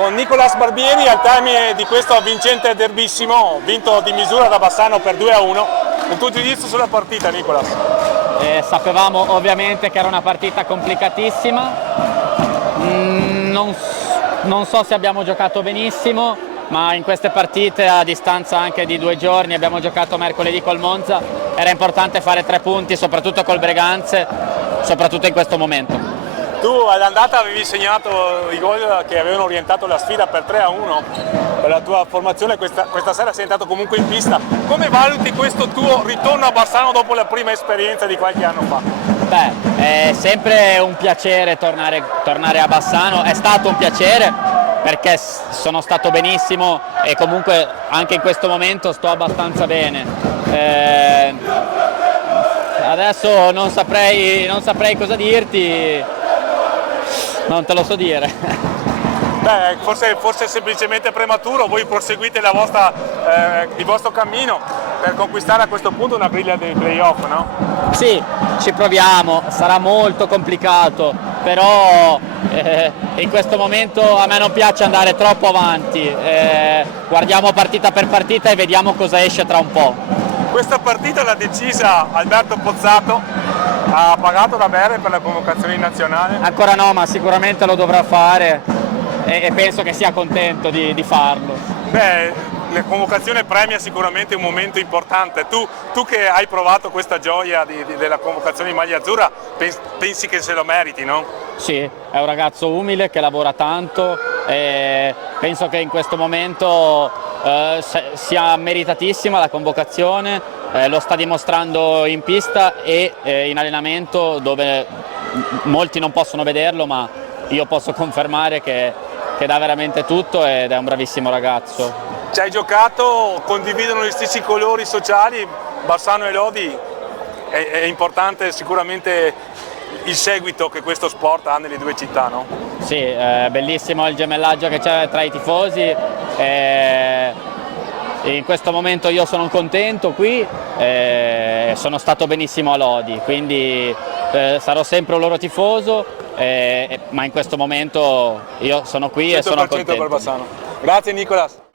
con Nicolas Barbieri al termine di questo vincente derbissimo, vinto di misura da Bassano per 2-1. Un tuo giudizio sulla partita, Nicolas? Sapevamo ovviamente che era una partita complicatissima, non so se abbiamo giocato benissimo, ma in queste partite a distanza anche di 2 giorni, abbiamo giocato mercoledì col Monza, era importante fare 3 punti, soprattutto col Breganze, soprattutto in questo momento. Tu all'andata avevi segnato i gol che avevano orientato la sfida per 3-1 per la tua formazione, questa sera sei entrato comunque in pista. Come valuti questo tuo ritorno a Bassano dopo la prima esperienza di qualche anno fa? Beh, è sempre un piacere tornare a Bassano, è stato un piacere perché sono stato benissimo e comunque anche in questo momento sto abbastanza bene. Adesso non saprei cosa dirti, non te lo so dire. Beh, forse è semplicemente prematuro, voi proseguite il vostro cammino per conquistare a questo punto una griglia dei playoff, no? Sì, ci proviamo, sarà molto complicato, però in questo momento a me non piace andare troppo avanti, guardiamo partita per partita e vediamo cosa esce tra un po'. Questa partita l'ha decisa Alberto Pozzato, ha pagato da bere per la convocazione in nazionale? Ancora no, ma sicuramente lo dovrà fare e penso che sia contento di farlo. Beh, la convocazione premia sicuramente un momento importante. Tu che hai provato questa gioia della convocazione in maglia azzurra, pensi che se lo meriti, no? Sì, è un ragazzo umile che lavora tanto e penso che in questo momento sia meritatissima la convocazione, lo sta dimostrando in pista e in allenamento dove molti non possono vederlo, ma io posso confermare che dà veramente tutto ed è un bravissimo ragazzo. Ci hai giocato, condividono gli stessi colori sociali, Bassano e Lodi, è importante sicuramente il seguito che questo sport ha nelle due città, no? Sì, è bellissimo il gemellaggio che c'è tra i tifosi. In questo momento io sono contento qui, sono stato benissimo a Lodi, quindi sarò sempre un loro tifoso, ma in questo momento io sono qui e sono contento. Per Bassano. Grazie Nicolas.